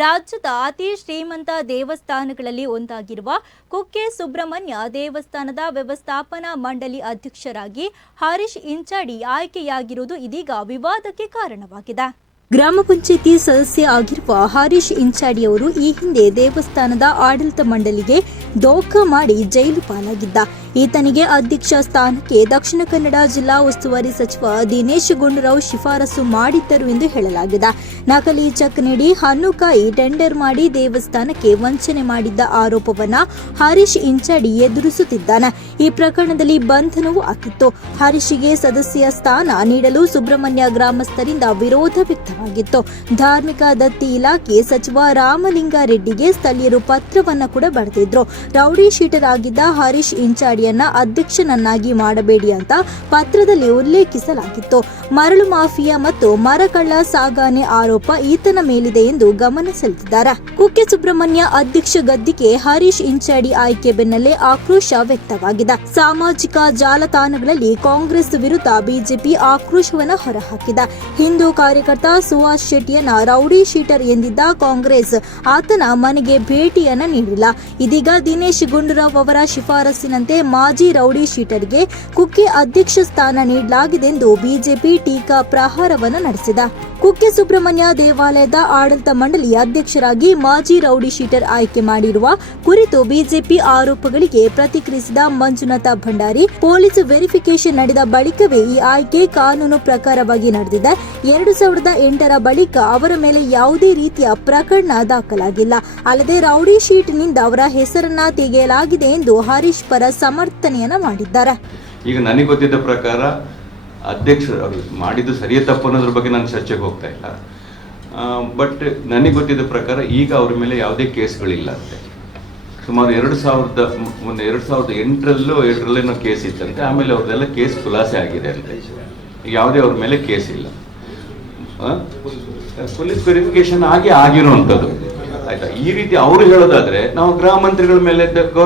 ರಾಜ್ಯದ ಅತಿ ಶ್ರೀಮಂತ ದೇವಸ್ಥಾನಗಳಲ್ಲಿ ಒಂದಾಗಿರುವ ಕುಕ್ಕೆ ಸುಬ್ರಹ್ಮಣ್ಯ ದೇವಸ್ಥಾನದ ವ್ಯವಸ್ಥಾಪನಾ ಮಂಡಳಿ ಅಧ್ಯಕ್ಷರಾಗಿ ಹರೀಶ್ ಇಂಚಾಡಿ ಆಯ್ಕೆಯಾಗಿರುವುದು ಇದೀಗ ವಿವಾದಕ್ಕೆ ಕಾರಣವಾಗಿದೆ. ಗ್ರಾಮ ಪಂಚಾಯಿತಿ ಸದಸ್ಯ ಆಗಿರುವ ಹರೀಶ್ ಇಂಚಾಡಿ ಅವರು ಈ ಹಿಂದೆ ದೇವಸ್ಥಾನದ ಆಡಳಿತ ಮಂಡಳಿಗೆ ದೋಖಾ ಮಾಡಿ ಜೈಲು ಪಾಲಾಗಿದ್ದ. ಈತನಿಗೆ ಅಧ್ಯಕ್ಷ ಸ್ಥಾನಕ್ಕೆ ದಕ್ಷಿಣ ಕನ್ನಡ ಜಿಲ್ಲಾ ಉಸ್ತುವಾರಿ ಸಚಿವ ದಿನೇಶ್ ಗುಂಡೂರಾವ್ ಶಿಫಾರಸು ಮಾಡಿದ್ದರು ಎಂದು ಹೇಳಲಾಗಿದೆ. ನಕಲಿ ಚೆಕ್ ನೀಡಿ ಹಣ್ಣುಕಾಯಿ ಟೆಂಡರ್ ಮಾಡಿ ದೇವಸ್ಥಾನಕ್ಕೆ ವಂಚನೆ ಮಾಡಿದ್ದ ಆರೋಪವನ್ನ ಹರೀಶ್ ಇಂಚಾಡಿ ಎದುರಿಸುತ್ತಿದ್ದಾನೆ. ಈ ಪ್ರಕರಣದಲ್ಲಿ ಬಂಧನವೂ ಆಗಿತ್ತು. ಹರೀಶ್ಗೆ ಸದಸ್ಯ ಸ್ಥಾನ ನೀಡಲು ಸುಬ್ರಹ್ಮಣ್ಯ ಗ್ರಾಮಸ್ಥರಿಂದ ವಿರೋಧ ವ್ಯಕ್ತವಾಗಿತ್ತು. ಧಾರ್ಮಿಕ ದತ್ತಿ ಇಲಾಖೆ ಸಚಿವ ರಾಮಲಿಂಗಾರೆಡ್ಡಿಗೆ ಸ್ಥಳೀಯರು ಪತ್ರವನ್ನ ಕೂಡ ಬರೆದಿದ್ರು. ರೌಡಿ ಶೀಟರ್ ಆಗಿದ್ದ ಹರೀಶ್ ಇಂಚಾಡಿಯನ್ನ ಅಧ್ಯಕ್ಷನನ್ನಾಗಿ ಮಾಡಬೇಡಿ ಅಂತ ಪತ್ರದಲ್ಲಿ ಉಲ್ಲೇಖಿಸಲಾಗಿತ್ತು. ಮರಳು ಮಾಫಿಯಾ ಮತ್ತು ಮರಕಳ್ಳ ಸಾಗಾಣೆ ಆರೋಪ ಈತನ ಮೇಲಿದೆ ಎಂದು ಗಮನ ಸೆಳೆದಿದ್ದಾರೆ. ಕುಕ್ಕೆ ಸುಬ್ರಹ್ಮಣ್ಯ ಅಧ್ಯಕ್ಷ ಗದ್ದಿಗೆ ಹರೀಶ್ ಇಂಚಾಡಿ ಆಯ್ಕೆ ಬೆನ್ನಲ್ಲೇ ಆಕ್ರೋಶ ವ್ಯಕ್ತವಾಗಿದೆ. ಸಾಮಾಜಿಕ ಜಾಲತಾಣಗಳಲ್ಲಿ ಕಾಂಗ್ರೆಸ್ ವಿರುದ್ಧ ಬಿಜೆಪಿ ಆಕ್ರೋಶವನ್ನ ಹೊರಹಾಕಿದೆ. ಹಿಂದೂ ಕಾರ್ಯಕರ್ತ ಸುಹಾಸ್ ಶೆಟ್ಟಿಯನ್ನ ರೌಡಿ ಶೀಟರ್ ಎಂದಿದ್ದ ಕಾಂಗ್ರೆಸ್ ಆತನ ಮನೆಗೆ ಭೇಟಿಯನ್ನ ನೀಡಿಲ್ಲ. ಇದೀಗ ದಿನೇಶ್ ಗುಂಡೂರಾವ್ ಅವರ ಶಿಫಾರಸಿನಂತೆ ಮಾಜಿ ರೌಡಿ ಶೀಟರ್ಗೆ ಕುಕ್ಕೆ ಅಧ್ಯಕ್ಷ ಸ್ಥಾನ ನೀಡಲಾಗಿದೆ ಎಂದು ಬಿಜೆಪಿ ಟೀಕಾ ಪ್ರಹಾರವನ್ನು ನಡೆಸಿದೆ. ಕುಕ್ಕೆ ಸುಬ್ರಹ್ಮಣ್ಯ ದೇವಾಲಯದ ಆಡಳಿತ ಮಂಡಳಿಯ ಅಧ್ಯಕ್ಷರಾಗಿ ಮಾಜಿ ರೌಡಿ ಶೀಟರ್ ಆಯ್ಕೆ ಮಾಡಿರುವ ಕುರಿತು ಬಿಜೆಪಿ ಆರೋಪಗಳಿಗೆ ಪ್ರತಿಕ್ರಿಯಿಸಿದ ಮಂಜುನಾಥ ಭಂಡಾರಿ, ಪೊಲೀಸ್ ವೆರಿಫಿಕೇಶನ್ ನಡೆದ ಬಳಿಕವೇ ಈ ಆಯ್ಕೆ ಕಾನೂನು ಪ್ರಕಾರವಾಗಿ ನಡೆದಿದೆ. 2008ರ ಬಳಿಕ ಅವರ ಮೇಲೆ ಯಾವುದೇ ರೀತಿಯ ಪ್ರಕರಣ ದಾಖಲಾಗಿಲ್ಲ. ಅಲ್ಲದೆ ರೌಡಿ ಶೀಟ್ನಿಂದ ಅವರ ಹೆಸರನ್ನ ತೆಗೆಯಲಾಗಿದೆ ಎಂದು ಹರೀಶ್ ಪರ ಸಮರ್ಥನೆಯನ್ನ ಮಾಡಿದ್ದಾರೆ. ಈಗ ನನಗೆ ಗೊತ್ತಿದ್ದ ಪ್ರಕಾರ ಅಧ್ಯಕ್ಷರು ಮಾಡಿದ್ದು ಸರಿಯೇ ತಪ್ಪು ಅನ್ನೋದ್ರ ಬಗ್ಗೆ ನಾನು ಚರ್ಚೆಗೆ ಹೋಗ್ತಾ ಇಲ್ಲ. ಬಟ್ ನನಗೆ ಗೊತ್ತಿದ್ದ ಪ್ರಕಾರ ಈಗ ಅವ್ರ ಮೇಲೆ ಯಾವುದೇ ಕೇಸ್ಗಳಿಲ್ಲ ಅಂತೆ. ಸುಮಾರು 2008ರಲ್ಲೇನೋ ಕೇಸ್ ಇತ್ತಂತೆ. ಆಮೇಲೆ ಅವ್ರದ್ದೆಲ್ಲ ಕೇಸ್ ಖುಲಾಸೆ ಆಗಿದೆ ಅಂತೆ. ಈಗ ಯಾವುದೇ ಅವ್ರ ಮೇಲೆ ಕೇಸ್ ಇಲ್ಲ. ಪೊಲೀಸ್ ವೆರಿಫಿಕೇಶನ್ ಆಗಿರುವಂಥದ್ದು ಆಯ್ತಾ. ಈ ರೀತಿ ಅವರು ಹೇಳೋದಾದ್ರೆ ನಾವು ಗೃಹ ಮಂತ್ರಿಗಳ ಮೇಲೆ